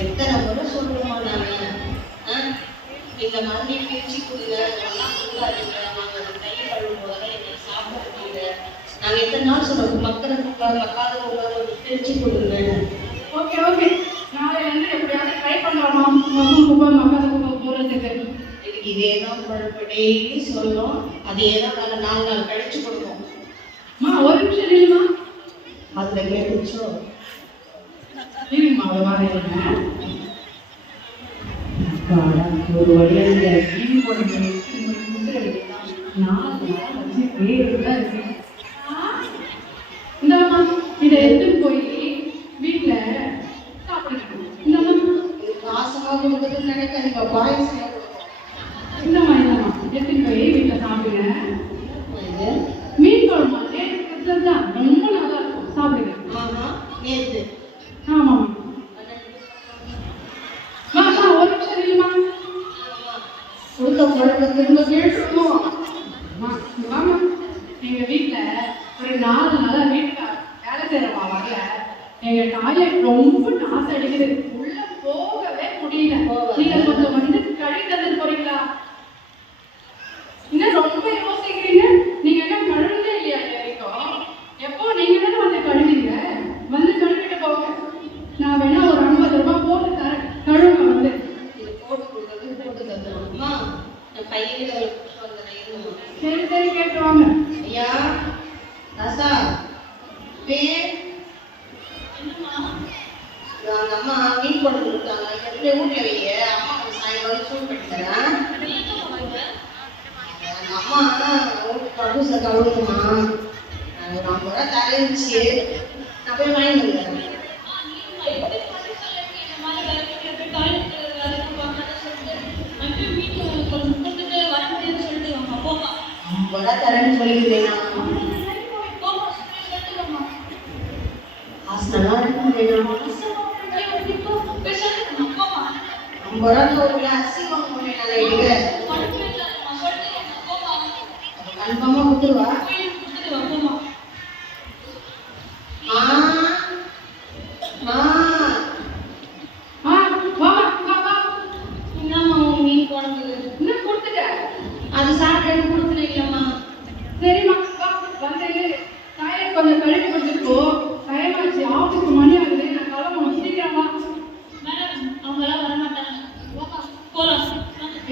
எத்தனை முறை சொல்லுமா நாங்க இந்த மாதிரி பிரிச்சு கொடுங்க, அதெல்லாம் கொடுக்காதீங்க, நாங்க அந்த கை கழுவும் போதெல்லாம் எங்களை சாப்பிட முடியல. நாங்க எத்தனை நாள் சொல்றோம் மக்களுக்கு மக்காத பிரிச்சு கொடுங்க. ஓகே ஓகே, நாளைல இருந்து எப்படியாவது ட்ரை பண்றோமா மக்காத குப்பை போறதுக்கு. எனக்கு இதேதான் குழப்பம், டெய்லி சொல்லும் அதேதான். நாங்க 4 நாள் கழிச்சு கொடுப்போம். ஒரு நிமிஷம் இல்லையுமா, அதுல கேட்டுச்சோ இல்லைம்மா அதை வரேன். ஒரு வழியாக மீன் போடுறது இந்தாம்மா, இதை எடுத்துட்டு போய் வீட்டுல சாப்பிடுங்க. இந்தாம்மா, காசமாக கொடுக்குறதுன்னு நினைக்காதீங்க, பாயசம் இந்தாம்மா இந்தாம்மா எடுத்துட்டு போய் வீட்டுல சாப்பிடுங்க. மீன் குழம்பு நேற்று தான் ரொம்ப நல்லா இருக்கும், சாப்பிடுங்க. நேற்று ஆமாம்மா. ஒரு நிமிஷம் இல்லைம்மா, கொடுத்த குழந்தை திரும்ப கேட்டுருவோம். வாமா, எங்க வீட்டுல ஒரு 4 நாளா வீட்டுக்கார வேலை செய்யறவா வரல. எங்க டாய்லெட் ரொம்ப நாச அடிக்குது, உள்ள போகவே முடியல. நீங்க கொஞ்சம் வந்து கழுவி தந்துட்டு போறீங்களா? இன்னும் ரொம்ப யோசிக்கிறீங்க, நீங்க என்ன கழுவுனே இல்லையா இது வரைக்கும்? எப்போ நீங்க தானே வந்து கழுவிங்க, வந்து கழுவிட்டு போங்க. நான் வேணா ஒரு 50 ரூபாய் போட்டு தரேன், கழுவுங்க. வந்து போட்டு கொடுத்தது போட்டு தந்துடுமா? நான் பையன் சரி சரி கேட்டுருவாங்க. ஐயா ராசா பேர் அந்த அம்மா மீன் குழம்பு கொடுத்தாங்க, எப்படி வீட்டுல வைய அம்மா கொஞ்சம் சாயங்காலம் சூடு பண்ணி தரேன். அந்த அம்மா கடுசை கழுவுமா, ஒரு 50 ரூபா தரேன்னுச்சு, நான் போய் வாங்கிட்டு வந்துடுறேன். தரேன்னு சொல்லிக்கிறேன். நல்லா இருக்கும். 50 ரூபா ஒரு அரிசி வாங்க முடியும், கன்ஃபார்மா கொடுத்துருவா. என்னம்மா மீன் குழம்பு இன்னும் கொடுத்துட்டேன், அது சாப்பிட்டு கொடுத்துட்டு இல்லம்மா. சரிம்மா வந்து டாய்லெட் கொஞ்சம் கழுவி கொடுத்துட்டு டைம் ஆச்சு, ஆஃபீஸ்க்கு மணி ஆகுது, நான் கிளம்பணும். சீக்கிரம் வா. மேடம் அவங்களாம் வரமாட்டாங்க, போலாம்.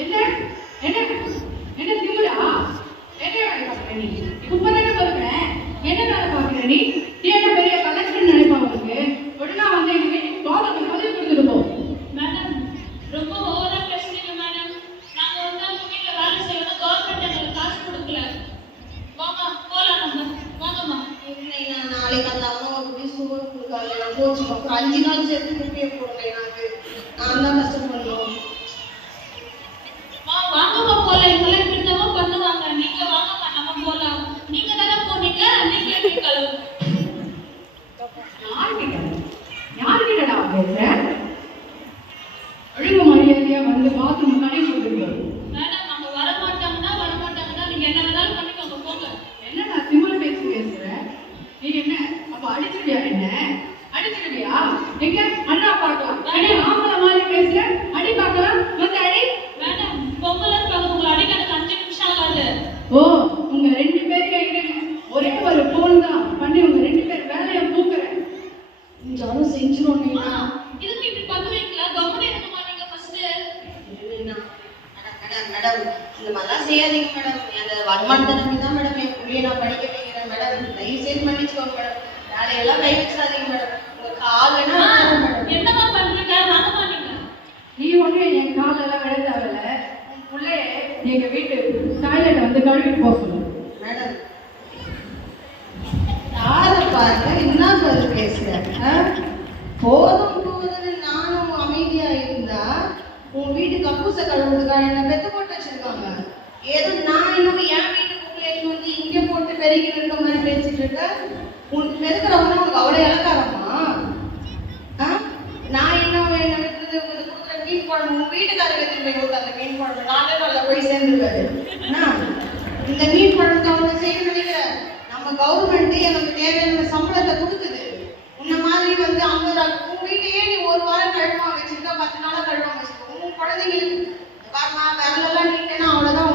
என்ன என்ன என்ன திமுறா? என்ன வேலை பார்க்குற நீ? குப்பை தானே சொல்றேன், என்ன வேலை பார்க்குற நீ? என்ன பெரிய கலெக்ஷன் நினைப்பா உங்களுக்கு? ஒழுங்கா வந்து எங்க வீட்டுக்கு பாலத்தை பதிவு கொடுத்துட்டு போ. மேடம் ரொம்ப ஓவரா பேசுறீங்க மேடம். நாங்க வந்து உங்க வீட்டுல வேலை செய்யணும், கவர்மெண்ட் எங்களுக்கு காசு கொடுக்கல. வாங்க போலாம், நம்ம வாங்கம்மா. நாளைக்கு அந்த அம்மாவுக்கு சோறு கொடுக்காது, நான் போச்சு 5 நாள் சேர்த்து குப்பையை போடுறேன். எனக்கு நான் தான் கஷ்டப்படுறோம். வாங்கம்மா போலாம், எங்கெல்லாம் இப்படிதான் பண்ணுவாங்க. நீங்க வாங்கம்மா, நம்ம போலாம். நீங்க தானே போனீங்க, நீங்க எப்படி கழுவு? யாருக்கிட்டடா பேசுற? ஒழுங்கு மரியாதையா வந்து பாத்ரூம் கழுவி கொடுத்துருங்க. மேடம் அவங்க வரமாட்டாங்கன்னா நீங்க என்ன வேணாலும் பண்ணிக்கோங்க, போங்க. என்னடா திமுற பேசி பேசுற? நீ என்ன அப்ப அடிச்சிருவியா? என்ன அடிச்சிருவியா? எங்க அண்ணா பார்க்கலாம், ஆம்பளை மாதிரி பேசுற. மேடம் இந்த மாதிரிலாம் செய்யாதீங்க மேடம். அந்த வருமானத்தை நம்பி தான் மேடம் என் பிள்ளைய நான் படிக்க வைக்கிறேன் மேடம். தயவு செய்து மன்னிச்சுக்கோங்க மேடம். வேலையெல்லாம் கை வச்சிடாதீங்க மேடம். உங்க கால் வேணா மேடம். என்னமா பண்றீங்க? வாங்கம்மா நீங்க. நீ ஒன்றும் என் காலெல்லாம் விட தேவையில்ல. உன் பிள்ளைய எங்க வீட்டு டாய்லெட்டை வந்து கழுவிட்டு போக சொல்லு. மேடம் யாரை பாருங்க என்ன பதில் பேசுறேன். போதும் போதுன்னு நானும் அமைதியா இருந்தா உன் வீட்டு கக்கூச கழுவுறதுக்கா என்ன பெத்து போட்டு வச்சிருக்காங்க. ஏதோ நான் இன்னும் என் வீட்டுக்குள்ளே வந்து இங்க போட்டு பெருகிட்டு இருக்க மாதிரி பேசிட்டு இருக்க. உனக்கு பெருக்கிறவங்க உனக்கு அவ்வளோ இலக்காரமா? நான் இன்னும் என்ன கொடுக்குற மீன் குழம்பு உன் வீட்டுக்காரங்க திரும்பி கொடுத்த அந்த மீன் குழம்பு நாளே நல்லா போய் சேர்ந்துருவாரு. இந்த மீன் குழம்பு அவங்க செய்ய நினைக்கிறேன். நம்ம கவர்மெண்ட் எனக்கு தேவையான சம்பளத்தை கொடுக்குது. உன்ன மாதிரி வந்து 50 ரூபா உன் வீட்டையே நீ ஒரு வாரம் கழுவா வச்சிருக்கா, 10 நாளா கழுவா வச்சிருக்க. உன் குழந்தைங்களுக்கு பாருமா விரலெல்லாம் நீட்டேன்னா அவ்வளோதான்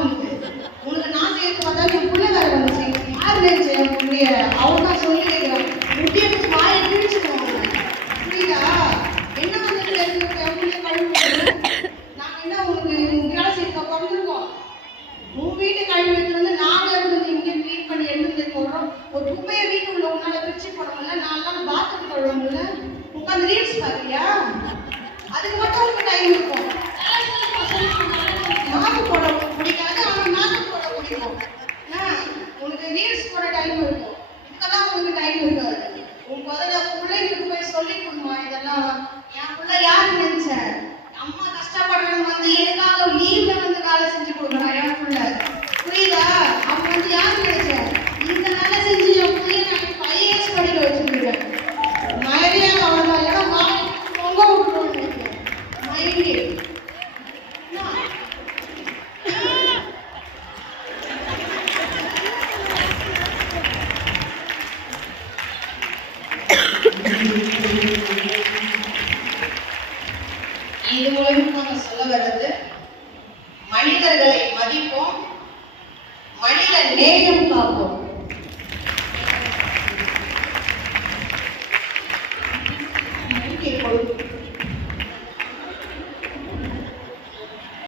உனக்கு நான் செய்யறது பார்த்தா என் பிள்ளை வேற வந்து செய்யணும். யார் நினைச்சு என் பிள்ளைய அவங்க தான் சொல்லி வைக்கிறான். முட்டியை வாயை கிழிச்சுக்கோங்க. புரியுதா? என்ன வந்து என் பிள்ளைய கழுவு நாங்கள் என்ன உனக்கு வேலை செய்ய பிறந்திருக்கோம். உன் வீட்டு கழுவி வந்து நாங்கள் இருந்து இங்கே க்ளீன் பண்ணி எடுத்து போடுறோம். ஒரு குப்பையை வீட்டுக்குள்ள உன்னால பிரிச்சு போட முடியல. நான்லாம் பாத்ரூம் கழுவ முடியல. உட்காந்து ரீல்ஸ் பாக்குறியா? அதுக்கு மட்டும் உங்களுக்கு டைம் இருக்கும். மாவு போட பிடிக்காது, ஆனால் மேக்கப் போட பிடிக்கும். உனக்கு ரீல்ஸ் போட டைம் இருக்கும். இதுக்கெல்லாம் உனக்கு டைம் இருக்காது. உன் முதல்ல பிள்ளைங்களுக்கு போய் சொல்லி கொடுமா இதெல்லாம். என் பிள்ளை யாரு நினைச்ச? அம்மா கஷ்டப்படுறவங்க வந்து எனக்காக லீவ்ல வந்து வேலை செஞ்சு கொடுக்குறான் என் பிள்ளை. புரியுதா? அவங்க வந்து யாரு நினைச்ச? இந்த வேலை செஞ்சு என் பிள்ளைய நான் IAS படிக்க வச்சுருக்கேன். மழையா அவ்வளோதான். ஏன்னா வாய் பொங்க விட்டுருவோம் மயங்கி. இது மூலம் நாங்க சொல்ல வர்றது மனிதர்களை மதிப்போம், மனித நேயம் காப்போம்.